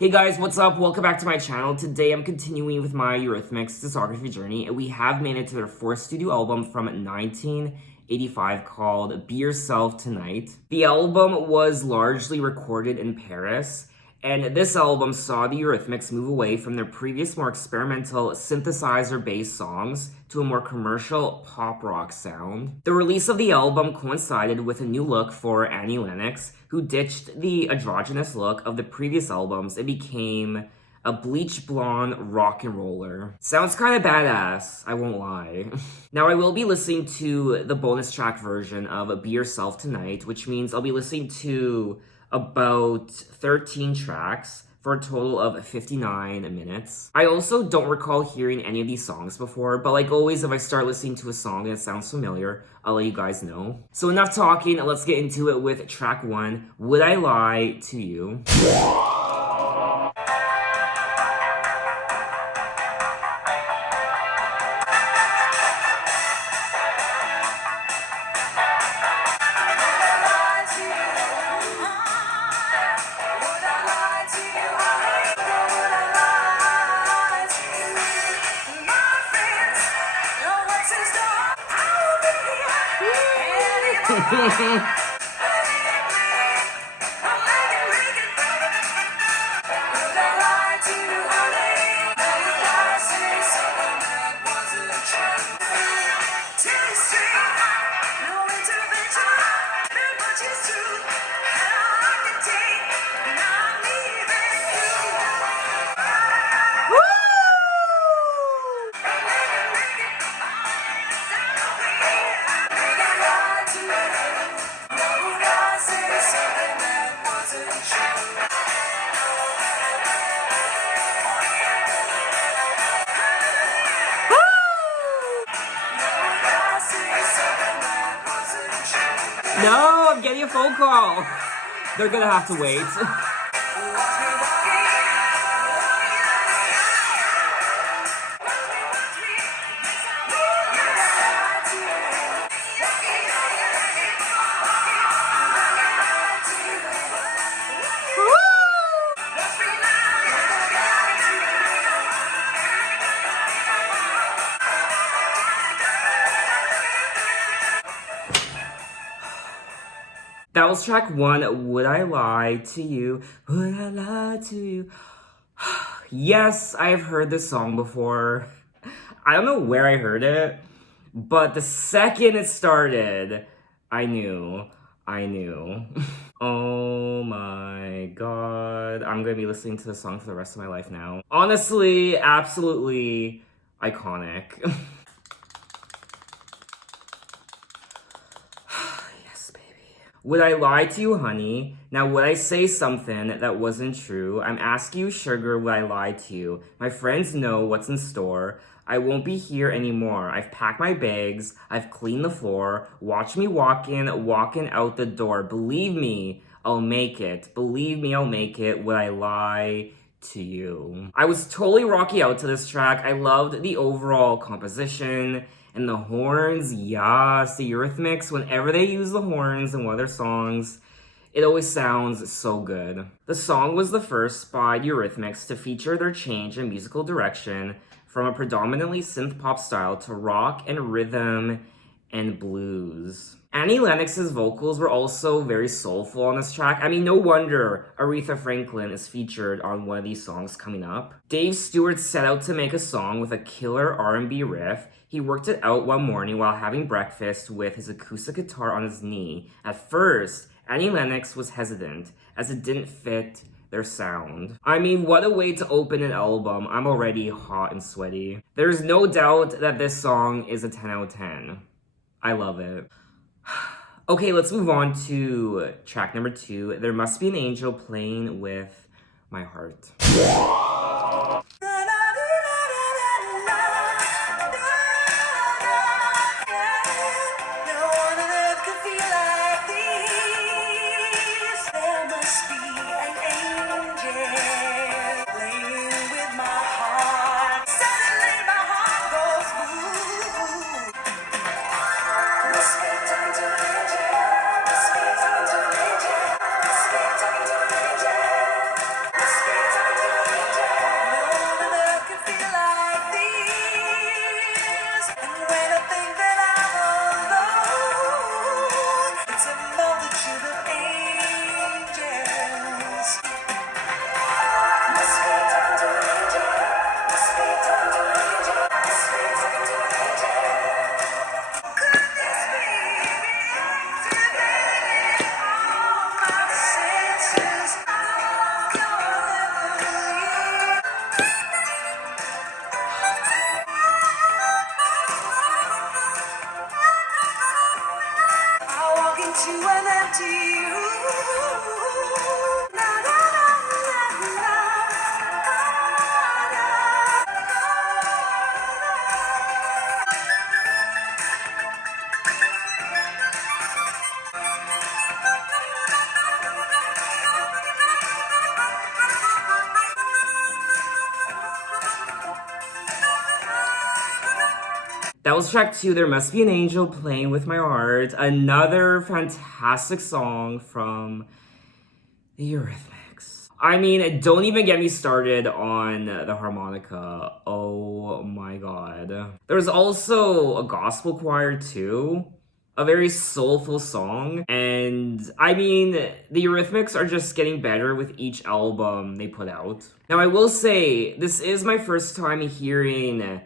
Hey guys, what's up? Welcome back to my channel. Today I'm continuing with my Eurythmics discography journey, and we have made it to their fourth studio album from 1985 called Be Yourself Tonight. The album was largely recorded in Paris, and this album saw the Eurythmics move away from their previous more experimental synthesizer-based songs to a more commercial pop rock sound. The release of the album coincided with a new look for Annie Lennox, who ditched the androgynous look of the previous albums and became a bleach blonde rock and roller. Sounds kind of badass, I won't lie. Now I will be listening to the bonus track version of Be Yourself Tonight, which means I'll be listening to about 13 tracks for a total of 59 minutes. I also don't recall hearing any of these songs before, but like always, if I start listening to a song that sounds familiar, I'll let you guys know. So enough talking, let's get into it with track 1, Would I Lie to You? No, I'm getting a phone call. They're gonna have to wait. That was track 1, Would I Lie to You? Would I lie to you? Yes, I have heard this song before. I don't know where I heard it, but the second it started, I knew. Oh my god. I'm gonna be listening to this song for the rest of my life now. Honestly, absolutely iconic. Would I lie to you, honey? Now, would I say something that wasn't true? I'm asking you, sugar, would I lie to you? My friends know what's in store. I won't be here anymore. I've packed my bags. I've cleaned the floor. Watch me walking out the door. Believe me, I'll make it. Believe me, I'll make it. Would I lie to you? I was totally rocky out to this track. I loved the overall composition. And the horns, yes, the Eurythmics, whenever they use the horns in one of their songs, it always sounds so good. The song was the first by Eurythmics to feature their change in musical direction from a predominantly synth-pop style to rock and rhythm and blues. Annie Lennox's vocals were also very soulful on this track. I mean, no wonder Aretha Franklin is featured on one of these songs coming up. Dave Stewart set out to make a song with a killer R&B riff. He worked it out one morning while having breakfast with his acoustic guitar on his knee. At first, Annie Lennox was hesitant, as it didn't fit their sound. I mean, what a way to open an album. I'm already hot and sweaty. There's no doubt that this song is a 10 out of 10. I love it. Okay, let's move on to track number 2. There Must Be an Angel Playing with My Heart. That was track 2, There Must Be an Angel Playing With My Heart. Another fantastic song from the Eurythmics. I mean, don't even get me started on the harmonica. Oh my god. There's also a gospel choir too. A very soulful song. And I mean, the Eurythmics are just getting better with each album they put out. Now, I will say, this is my first time hearing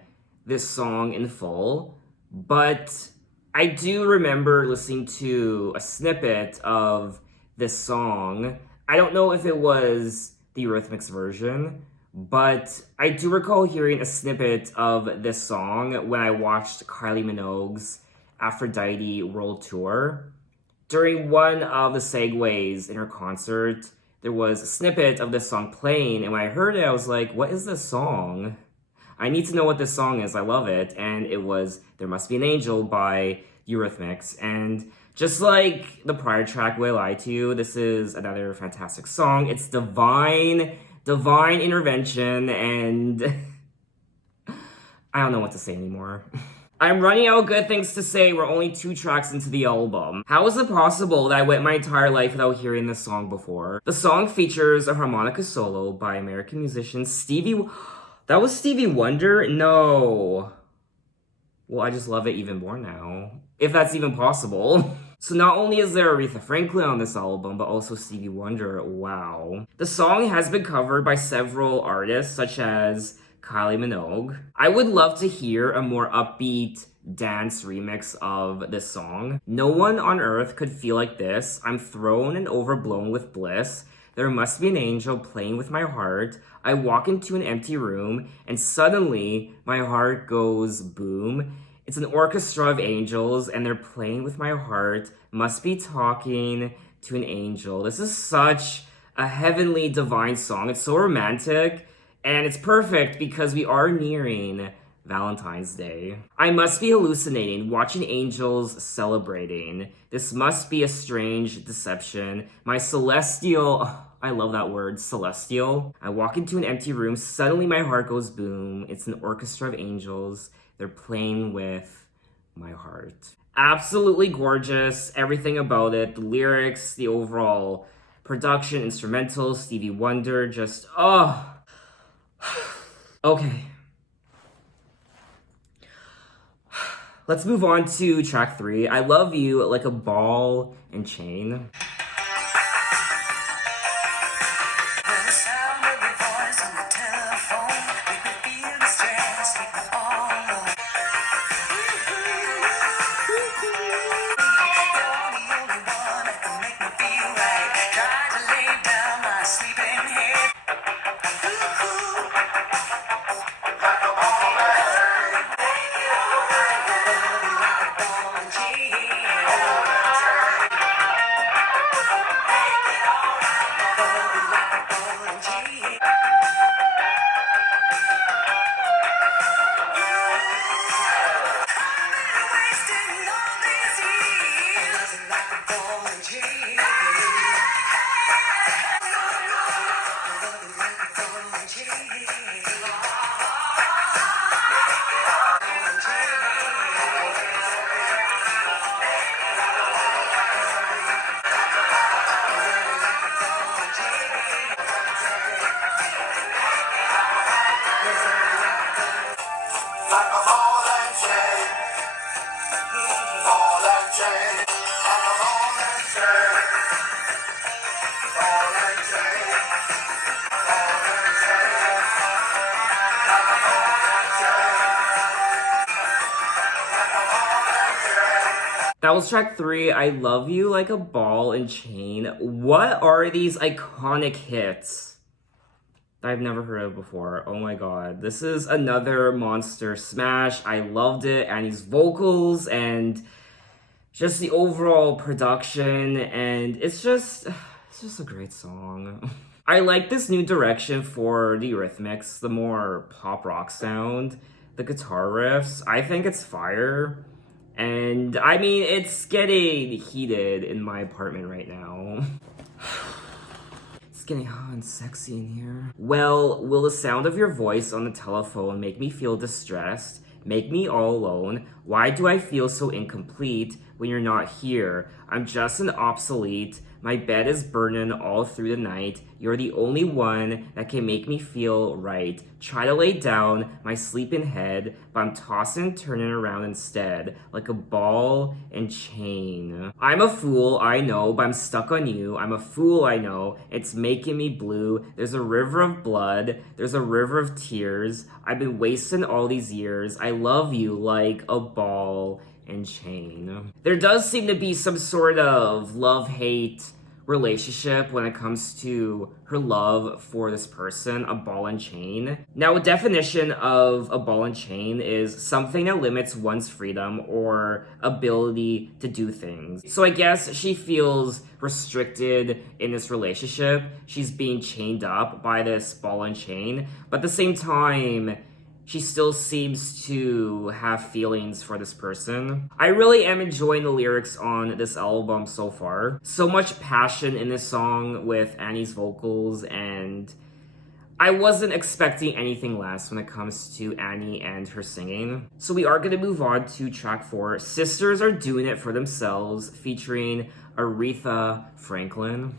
this song in full, but I do remember listening to a snippet of this song. I don't know if it was the Eurythmics version, but I do recall hearing a snippet of this song when I watched Kylie Minogue's Aphrodite World Tour. During one of the segues in her concert, there was a snippet of this song playing, and when I heard it, I was like, what is this song? I need to know what this song is. I love it. And it was There Must Be an Angel by Eurythmics. And just like the prior track, Will I Lie to You, this is another fantastic song. It's divine intervention, and I don't know what to say anymore. I'm running out of good things to say. We're only 2 tracks into the album. How is it possible that I went my entire life without hearing this song before? The song features a harmonica solo by American musician Stevie... That was Stevie Wonder? No. Well, I just love it even more now. If that's even possible. So not only is there Aretha Franklin on this album, but also Stevie Wonder. Wow. The song has been covered by several artists, such as Kylie Minogue. I would love to hear a more upbeat dance remix of this song. No one on earth could feel like this. I'm thrown and overblown with bliss. There must be an angel playing with my heart. I walk into an empty room, and suddenly my heart goes boom. It's an orchestra of angels, and they're playing with my heart. Must be talking to an angel. This is such a heavenly, divine song. It's so romantic, and it's perfect because we are nearing Valentine's Day. I must be hallucinating, watching angels celebrating. This must be a strange deception. My celestial... I love that word, celestial. I walk into an empty room, suddenly my heart goes boom. It's an orchestra of angels. They're playing with my heart. Absolutely gorgeous, everything about it. The lyrics, the overall production, instrumental, Stevie Wonder, just, oh. Okay. Let's move on to track 3. I Love You Like a Ball and Chain. That was track 3, I Love You Like a Ball and Chain. What are these iconic hits that I've never heard of before? Oh my god. This is another monster smash. I loved it. Annie's vocals and just the overall production, and it's just a great song. I like this new direction for the Eurythmics, the more pop rock sound, the guitar riffs. I think it's fire. And I mean, it's getting heated in my apartment right now. It's getting hot and sexy in here. Well, will the sound of your voice on the telephone make me feel distressed? make me all alone. Why do I feel so incomplete when you're not here? I'm just an obsolete. My bed is burning all through the night. You're the only one that can make me feel right. Try to lay down my sleeping head, but I'm tossing, turning around instead, like a ball and chain. I'm a fool, I know, but I'm stuck on you. I'm a fool, I know. It's making me blue. There's a river of blood. There's a river of tears. I've been wasting all these years. I love you like a ball and chain. There does seem to be some sort of love-hate relationship when it comes to her love for this person, a ball and chain. Now, a definition of a ball and chain is something that limits one's freedom or ability to do things. So I guess she feels restricted in this relationship. She's being chained up by this ball and chain, but at the same time, she still seems to have feelings for this person. I really am enjoying the lyrics on this album so far. So much passion in this song with Annie's vocals, and I wasn't expecting anything less when it comes to Annie and her singing. So we are gonna move on to track 4, Sisters Are Doing It For Themselves, featuring Aretha Franklin.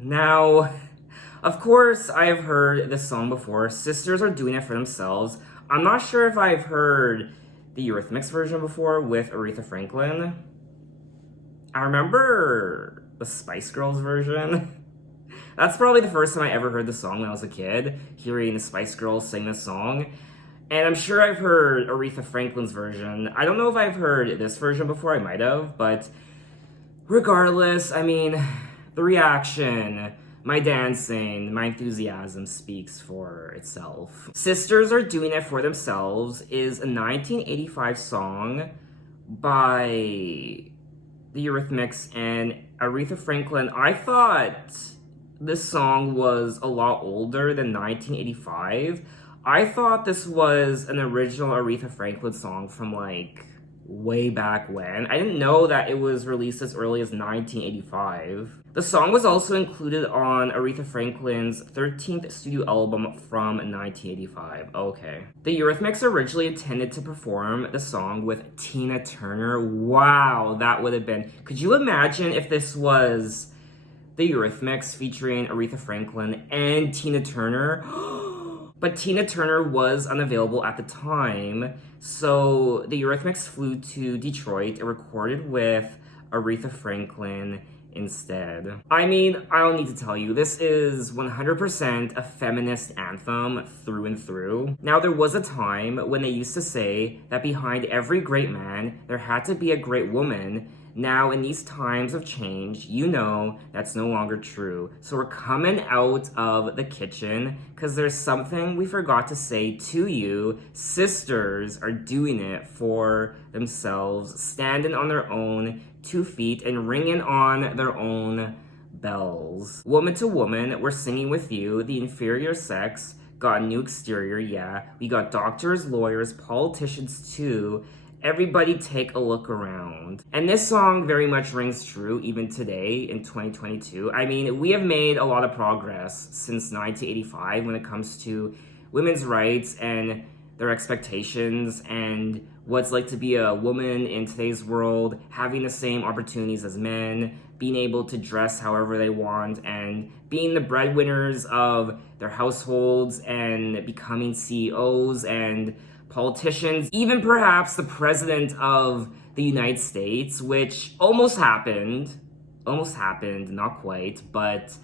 Now, of course, I've heard this song before. Sisters Are Doing It For Themselves. I'm not sure if I've heard the Eurythmics version before with Aretha Franklin. I remember the Spice Girls version. That's probably the first time I ever heard the song when I was a kid, hearing the Spice Girls sing this song. And I'm sure I've heard Aretha Franklin's version. I don't know if I've heard this version before, I might have, but regardless, I mean, the reaction, my dancing, my enthusiasm speaks for itself. Sisters Are Doing It For Themselves is a 1985 song by the Eurythmics and Aretha Franklin. I thought this song was a lot older than 1985. I thought this was an original Aretha Franklin song from like way back when. I didn't know that it was released as early as 1985. The song was also included on Aretha Franklin's 13th studio album from 1985. Okay. The Eurythmics originally intended to perform the song with Tina Turner. Wow, that would have been... Could you imagine if this was the Eurythmics featuring Aretha Franklin and Tina Turner? But Tina Turner was unavailable at the time, so the Eurythmics flew to Detroit and recorded with Aretha Franklin instead. I mean, I don't need to tell you, this is 100% a feminist anthem through and through. Now, there was a time when they used to say that behind every great man, there had to be a great woman. Now, in these times of change, you know that's no longer true. So we're coming out of the kitchen because there's something we forgot to say to you. Sisters are doing it for themselves, standing on their own 2 feet and ringing on their own bells. Woman to woman, we're singing with you. The inferior sex got a new exterior, yeah. We got doctors, lawyers, politicians too. Everybody take a look around. And this song very much rings true even today in 2022. I mean, we have made a lot of progress since 1985 when it comes to women's rights and their expectations and what it's like to be a woman in today's world, having the same opportunities as men, being able to dress however they want, and being the breadwinners of their households and becoming CEOs and politicians, even perhaps the president of the United States, which almost happened, not quite, but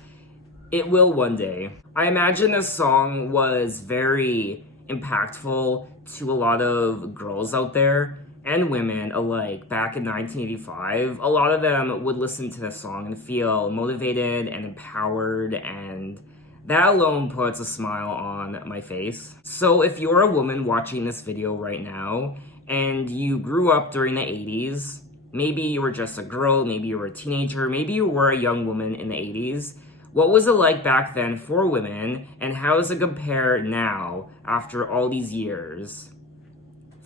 it will one day. I imagine this song was very impactful to a lot of girls out there and women alike back in 1985. A lot of them would listen to this song and feel motivated and empowered, and that alone puts a smile on my face. So if you're a woman watching this video right now and you grew up during the 80s, maybe you were just a girl, maybe you were a teenager, maybe you were a young woman in the 80s, what was it like back then for women, and how does it compare now after all these years?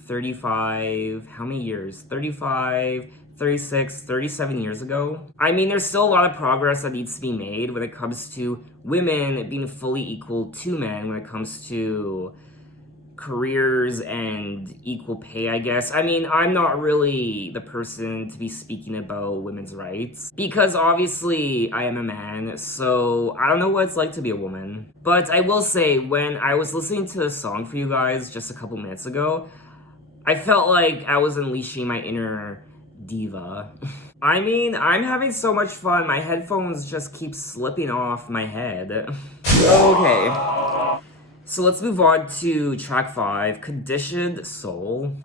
35, how many years? 35, 36, 37 years ago? I mean, there's still a lot of progress that needs to be made when it comes to women being fully equal to men when it comes to careers and equal pay, I guess. I mean, I'm not really the person to be speaking about women's rights because obviously I am a man, so I don't know what it's like to be a woman. But I will say, when I was listening to this song for you guys just a couple minutes ago, I felt like I was unleashing my inner diva. I mean, I'm having so much fun, my headphones just keep slipping off my head. Okay. So let's move on to track 5, Conditioned Soul.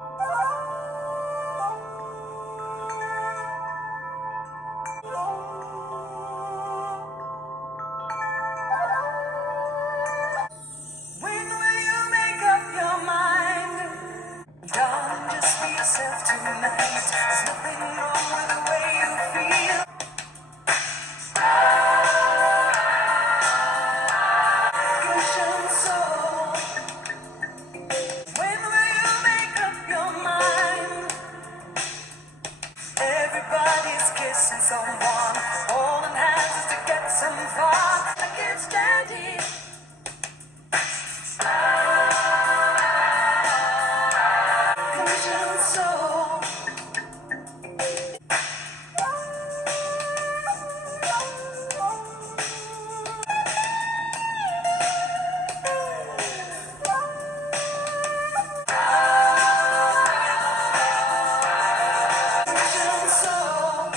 When will you make up your mind? Darling, just be yourself tonight. There's nothing wrong with the way you feel. Conditioned soul. When will you make up your mind? Everybody's kissing someone, holding hands to get some fun. I can't stand it. Conditioned soul. Conditioned soul.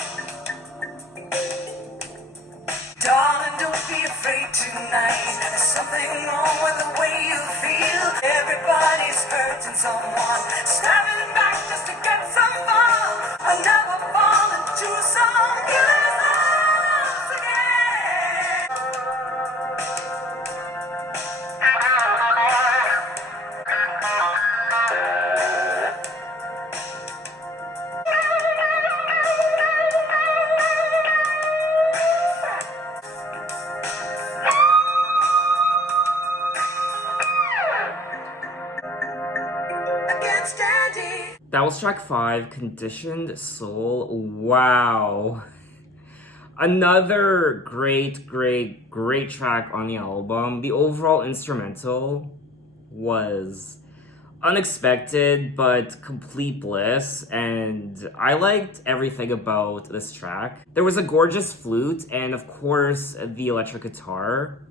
Darling, don't be afraid tonight. There's something wrong with the way you feel. Everybody's hurting someone, snapping back just to get some fun. I never fall into some illusions again. I can't stand it. That was track 5, Conditioned Soul. Wow. Another great track on the album. The overall instrumental was unexpected but complete bliss, and I liked everything about this track. There was a gorgeous flute and of course the electric guitar,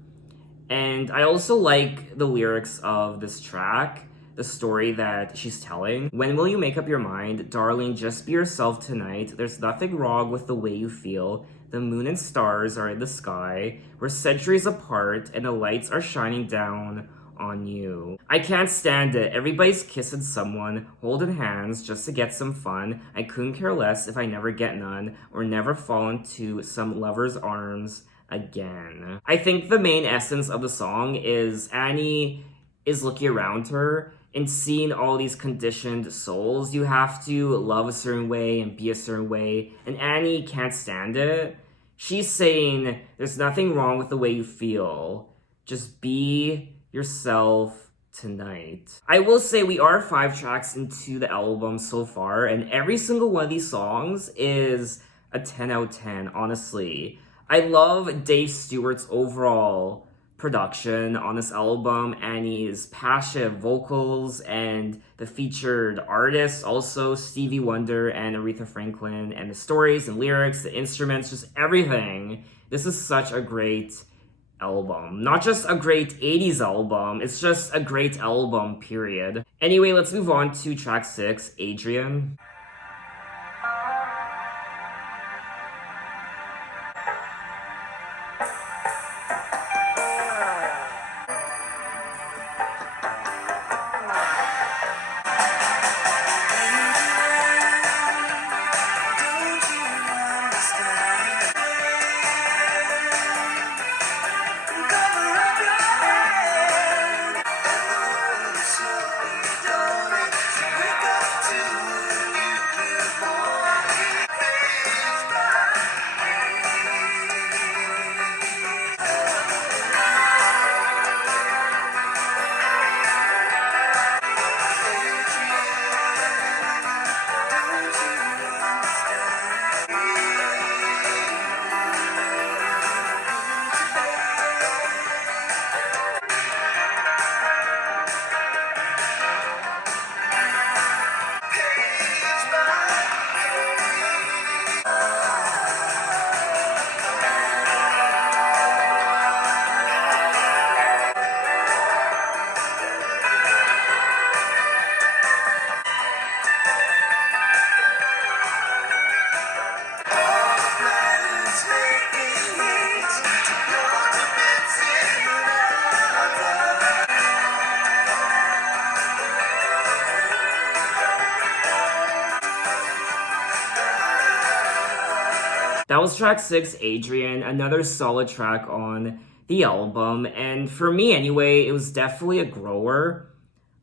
And I also like the lyrics of this track, the story that she's telling. When will you make up your mind? Darling, just be yourself tonight. There's nothing wrong with the way you feel. The moon and stars are in the sky. We're centuries apart, and the lights are shining down on you. I can't stand it. Everybody's kissing someone, holding hands just to get some fun. I couldn't care less if I never get none or never fall into some lover's arms again. I think the main essence of the song is Annie is looking around her and seeing all these conditioned souls. You have to love a certain way and be a certain way, and Annie can't stand it. She's saying there's nothing wrong with the way you feel. Just be yourself tonight. I will say we are 5 tracks into the album so far, and every single one of these songs is a 10 out of 10, honestly. I love Dave Stewart's overall production on this album, Annie's passionate vocals, and the featured artists, also Stevie Wonder and Aretha Franklin, and the stories and lyrics, the instruments, just everything. This is such a great album. Not just a great 80s album, it's just a great album, period. Anyway, let's move on to track 6, Adrian. That was track 6, Adrian, another solid track on the album, and for me anyway, it was definitely a grower.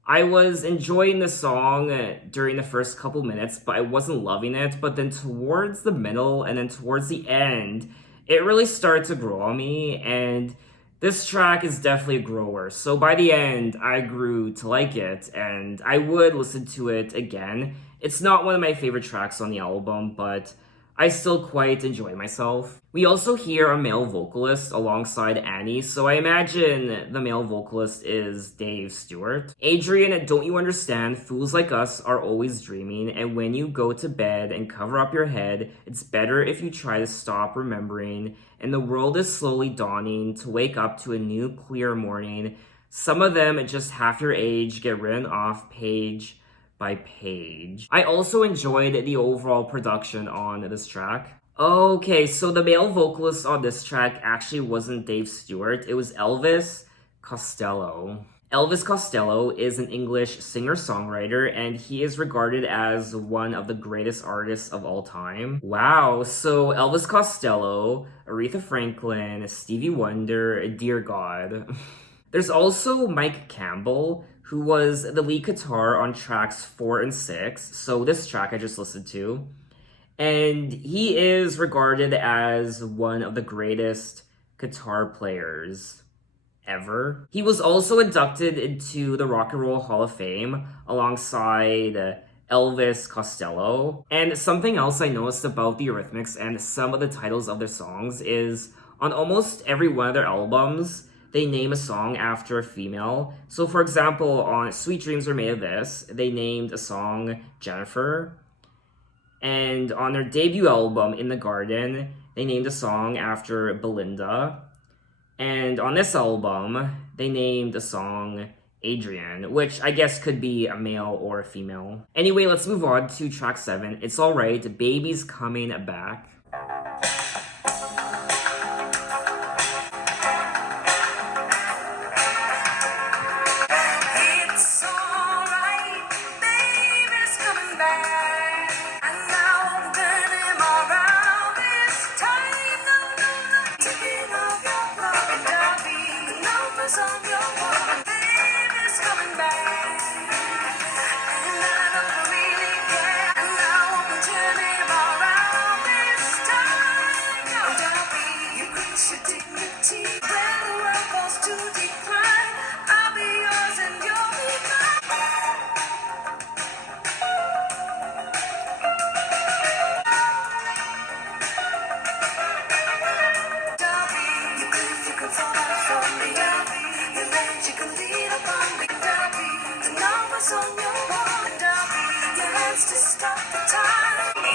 I was enjoying the song during the first couple minutes, but I wasn't loving it, but then towards the middle and then towards the end, it really started to grow on me, and this track is definitely a grower. So by the end, I grew to like it, and I would listen to it again. It's not one of my favorite tracks on the album, but I still quite enjoy myself. We also hear a male vocalist alongside Annie, so I imagine the male vocalist is Dave Stewart. Adrian, don't you understand? Fools like us are always dreaming, and when you go to bed and cover up your head, it's better if you try to stop remembering, and the world is slowly dawning to wake up to a new clear morning. Some of them just half your age get written off page by page. I also enjoyed the overall production on this track. Okay, so the male vocalist on this track actually wasn't Dave Stewart, it was Elvis Costello. Elvis Costello is an English singer-songwriter, and he is regarded as one of the greatest artists of all time. Wow, so Elvis Costello, Aretha Franklin, Stevie Wonder, dear God. There's also Mike Campbell, who was the lead guitar on tracks 4 and 6, so this track I just listened to. And he is regarded as one of the greatest guitar players ever. He was also inducted into the Rock and Roll Hall of Fame alongside Elvis Costello. And something else I noticed about the Eurythmics and some of the titles of their songs is on almost every one of their albums, they name a song after a female. So for example, on Sweet Dreams Are Made of This, they named a song Jennifer. And on their debut album, In the Garden, they named a song after Belinda. And on this album, they named a song Adrian, which I guess could be a male or a female. Anyway, let's move on to track 7. It's Alright, Baby's Coming Back. It's alright, baby's coming back. And now I'm turning him around this time. No, no, no. Taking off your clock and I'll be the numbers on your wall. Baby's coming back. And I don't really care. And now I'm turning him around this time. No, I'll be your grace, your dignity. When the world goes to decline, I'll be yours and you'll be mine.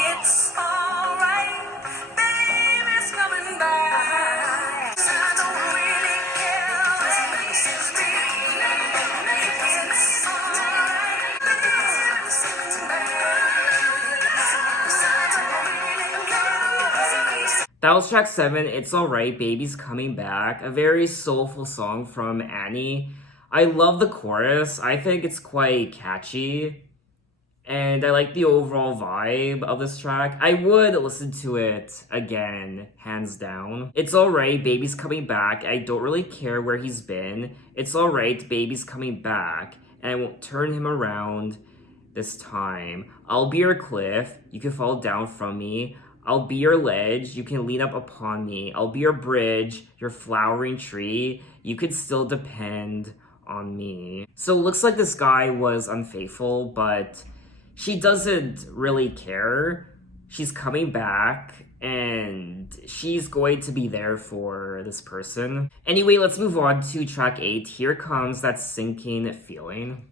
It's alright, baby's coming back. I don't really care. It's alright, baby's coming back. That was track 7, It's Alright, Baby's Coming Back, a very soulful song from Annie. I love the chorus, I think it's quite catchy, and I like the overall vibe of this track. I would listen to it again, hands down. It's alright, Baby's coming back, I don't really care where he's been. It's alright, Baby's coming back, and I won't turn him around this time. I'll be your cliff, you can fall down from me. I'll be your ledge, you can lean up upon me. I'll be your bridge, your flowering tree. You could still depend on me. So it looks like this guy was unfaithful, but she doesn't really care. She's coming back, and she's going to be there for this person. Anyway, let's move on to track 8. Here comes that sinking feeling.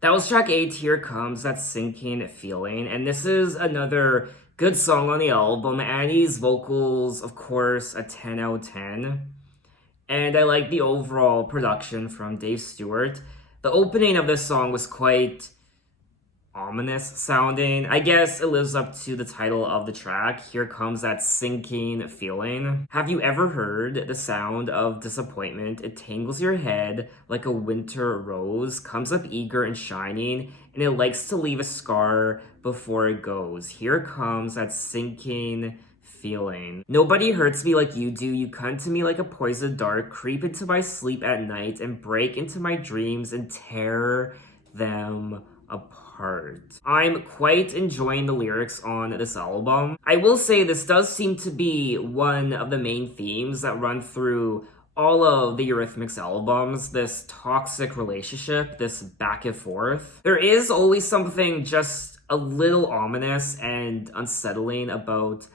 That was track 8, Here Comes That Sinking Feeling, and this is another good song on the album. Annie's vocals, of course, a 10 out of 10. And I like the overall production from Dave Stewart. The opening of this song was quite ominous sounding. I guess it lives up to the title of the track, Here Comes That Sinking Feeling. Have you ever heard the sound of disappointment? It tangles your head like a winter rose, comes up eager and shining, and it likes to leave a scar before it goes. Here comes that sinking feeling. Nobody hurts me like you do. You come to me like a poison dart, creep into my sleep at night, and break into my dreams and tear them apart. I'm quite enjoying the lyrics on this album. I will say this does seem to be one of the main themes that run through all of the Eurythmics albums, this toxic relationship, this back and forth. There is always something just a little ominous and unsettling about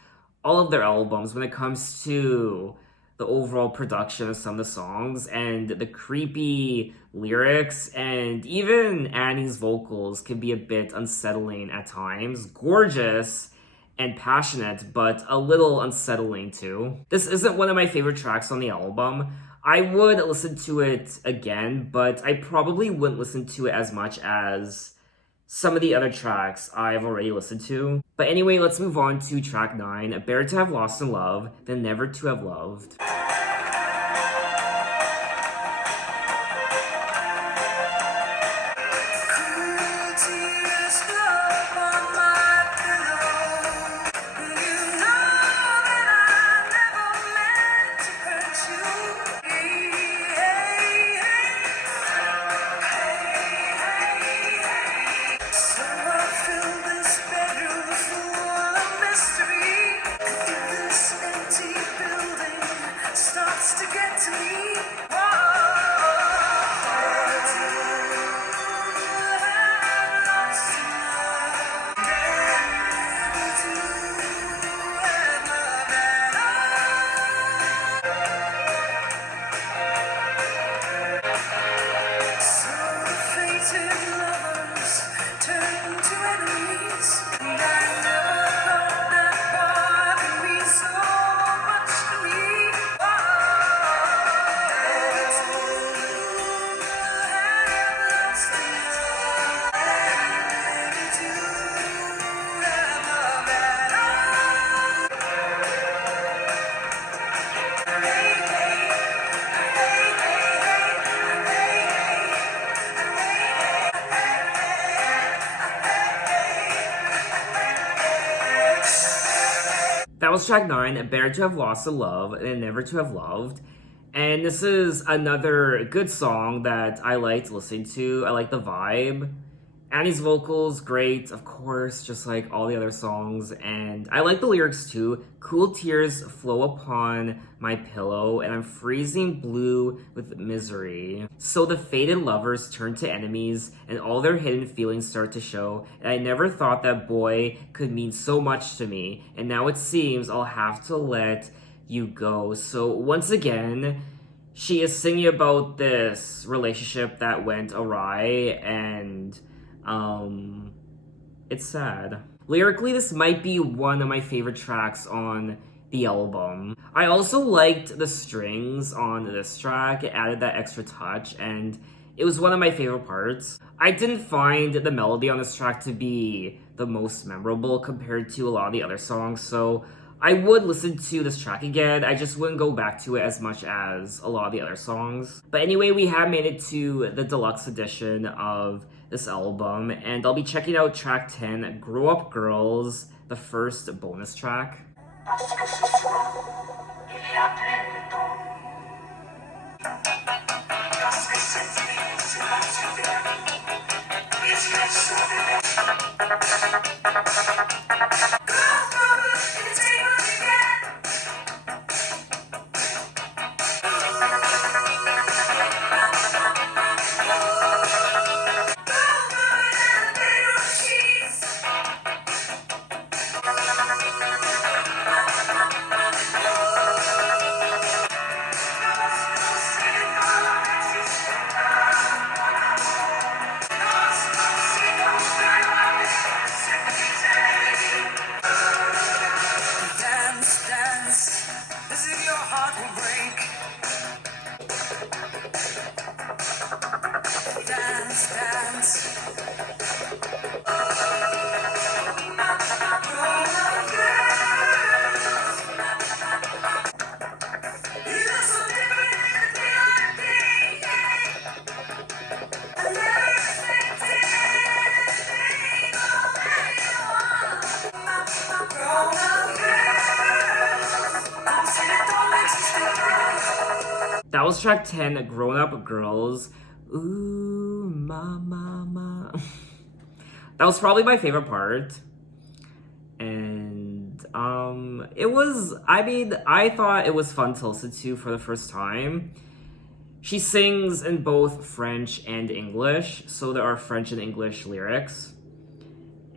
all of their albums when it comes to the overall production of some of the songs and the creepy lyrics, and even Annie's vocals can be a bit unsettling at times. Gorgeous and passionate, but a little unsettling too. This isn't one of my favorite tracks on the album. I would listen to it again, but I probably wouldn't listen to it as much as some of the other tracks I've already listened to. But anyway, let's move on to track 9, Better to Have Lost in Love Than Never to Have Loved. That was track 9, Better to Have Lost in Love Than Never to Have Loved. And this is another good song that I liked listening to. I like the vibe. Annie's vocals, great, of course, just like all the other songs. And I like the lyrics too. Cool tears flow upon my pillow, and I'm freezing blue with misery. So the faded lovers turn to enemies, and all their hidden feelings start to show. And I never thought that boy could mean so much to me. And now it seems I'll have to let you go. So once again, she is singing about this relationship that went awry, and it's sad. Lyrically, this might be one of my favorite tracks on the album. I also liked the strings on this track. It added that extra touch, and it was one of my favorite parts. I didn't find the melody on this track to be the most memorable compared to a lot of the other songs, so I would listen to this track again. I just wouldn't go back to it as much as a lot of the other songs. But anyway, we have made it to the deluxe edition of this album, and I'll be checking out track 10, Grow Up Girls, the first bonus track. That was track 10, Grown Up Girls. Ooh, ma. That was probably my favorite part. And, I thought it was fun to listen to for the first time. She sings in both French and English, so there are French and English lyrics.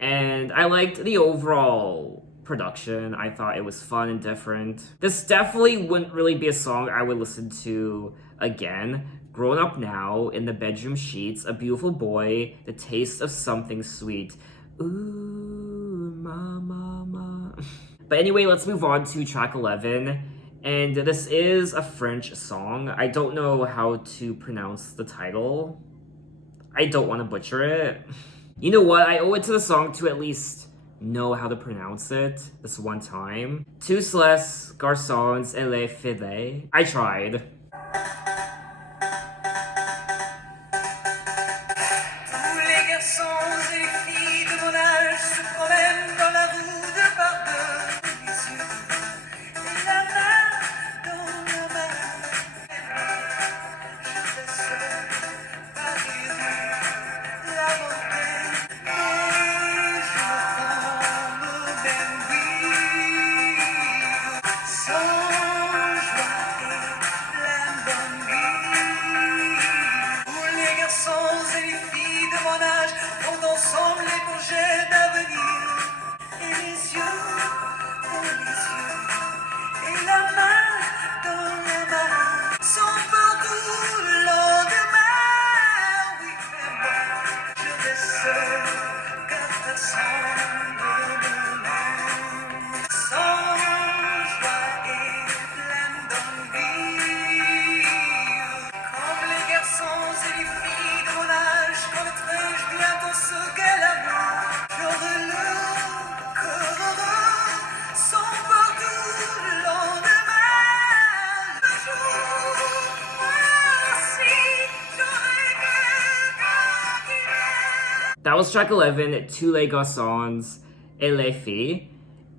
And I liked the overall production. I thought it was fun and different. This definitely wouldn't really be a song I would listen to again. Grown up now, in the bedroom sheets, a beautiful boy, the taste of something sweet. Ooh, mama. But anyway, let's move on to track 11. And this is a French song. I don't know how to pronounce the title. I don't want to butcher it. You know what? I owe it to the song to at least know how to pronounce it this one time. Tous les garçons et les filles. I tried. Tous les garçons et les filles de mon âge se promènent dans la rue de par deux. Les yeux et la main dans la main. Je te serai Paris, la beauté. Et je tombe même oui. Sans joie et plein bonne vie. Tous les garçons et les filles de mon âge font ensemble les projets d'avenir. Et les yeux dans les yeux, et la main dans la main, sont partout le lendemain. Oui, mais moi, je reste seul, car personne ne m'aime. Sans joie et pleine d'envie. Comme les garçons et les filles de mon âge, connaîtrai-je bientôt ce qu'est l'amour. J'aurai le cœur heureux, sans partout le lendemain. Un jour, moi aussi, j'aurai quelqu'un qui m'aime. That was track 11, Tous les garçons et les filles.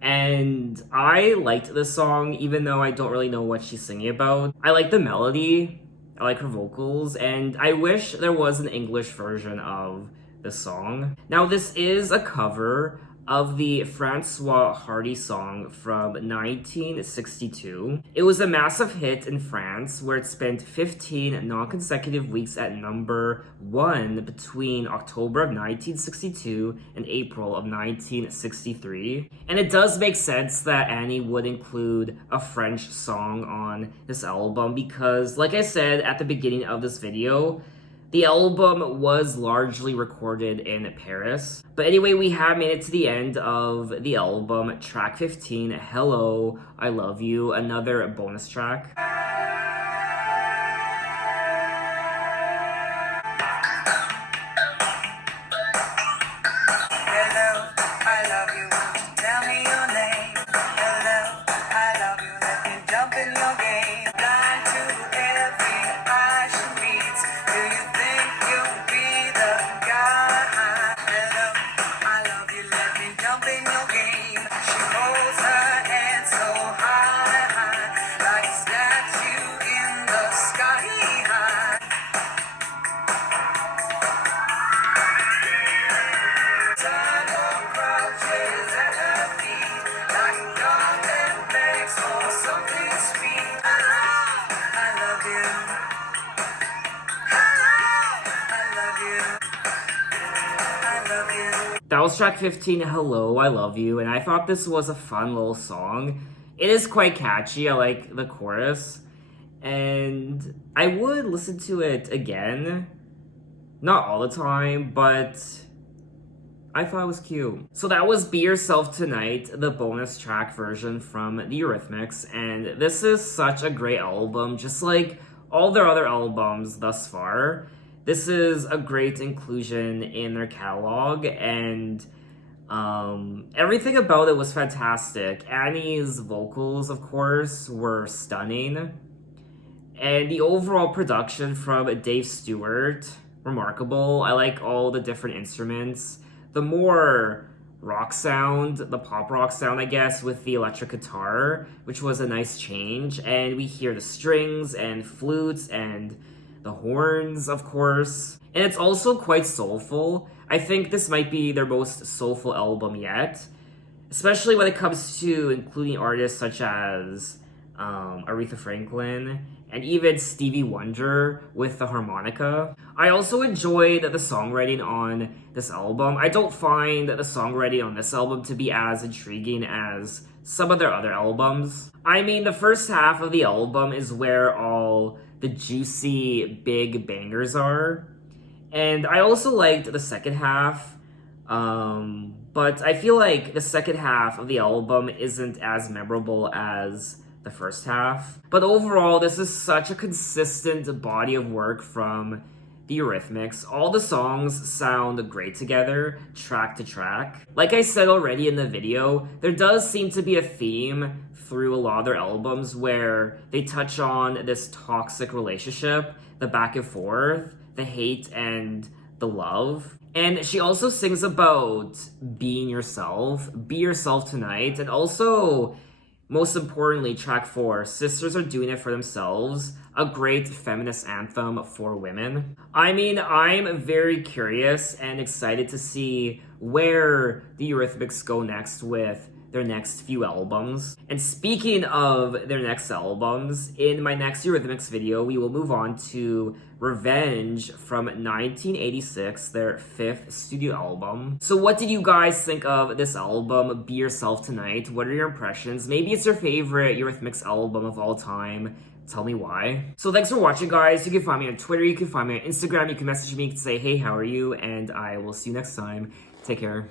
And I liked this song, even though I don't really know what she's singing about. I like the melody, I like her vocals, and I wish there was an English version of the song. Now, this is a cover of the Francois Hardy song from 1962. It was a massive hit in France, where it spent 15 non-consecutive weeks at number 1 between October of 1962 and April of 1963. And it does make sense that Annie would include a French song on this album because, like I said at the beginning of this video, the album was largely recorded in Paris. But anyway, we have made it to the end of the album, track 15, Hello, I Love You, another bonus track. Hello, I love you. Tell me your name. Hello, I love you. Let me jump in your game. Blind to every eye she meets. Do you think you'll be the guy? Hello, I love you. Let me jump in your game. She holds her head so high, like a statue in the sky high. Sidewalk crouches at her feet, like a dog that begs for something sweet. Hello, I love you. Hello, I love you. I love you. That was track 15, Hello, I Love You, and I thought this was a fun little song. It is quite catchy, I like the chorus, and I would listen to it again. Not all the time, but I thought it was cute. So that was Be Yourself Tonight, the bonus track version from the Eurythmics, and this is such a great album, just like all their other albums thus far. This is a great inclusion in their catalog, and everything about it was fantastic. Annie's vocals, of course, were stunning, and the overall production from Dave Stewart, remarkable. I like all the different instruments. The more rock sound, the pop rock sound, I guess, with the electric guitar, which was a nice change, and we hear the strings and flutes and the horns, of course. And it's also quite soulful. I think this might be their most soulful album yet. especially when it comes to including artists such as Aretha Franklin and even Stevie Wonder with the harmonica. I also enjoyed the songwriting on this album. I don't find the songwriting on this album to be as intriguing as some of their other albums. I mean, the first half of the album is where all the juicy big bangers are. And I also liked the second half, but I feel like the second half of the album isn't as memorable as the first half. But overall, this is such a consistent body of work from the Eurythmics. All the songs sound great together, track to track. Like I said already in the video, there does seem to be a theme through a lot of their albums where they touch on this toxic relationship, the back and forth, the hate and the love. And she also sings about being yourself, be yourself tonight, and also, most importantly, track 4, Sisters Are Doing It For Themselves, a great feminist anthem for women. I mean, I'm very curious and excited to see where the Eurythmics go next with their next few albums. And speaking of their next albums, in my next Eurythmics video, we will move on to Revenge from 1986, their 5th studio album. So what did you guys think of this album, Be Yourself Tonight? What are your impressions? Maybe it's your favorite Eurythmics album of all time. Tell me why. So thanks for watching, guys. You can find me on Twitter, you can find me on Instagram, you can message me, you can say, hey, how are you? And I will see you next time. Take care.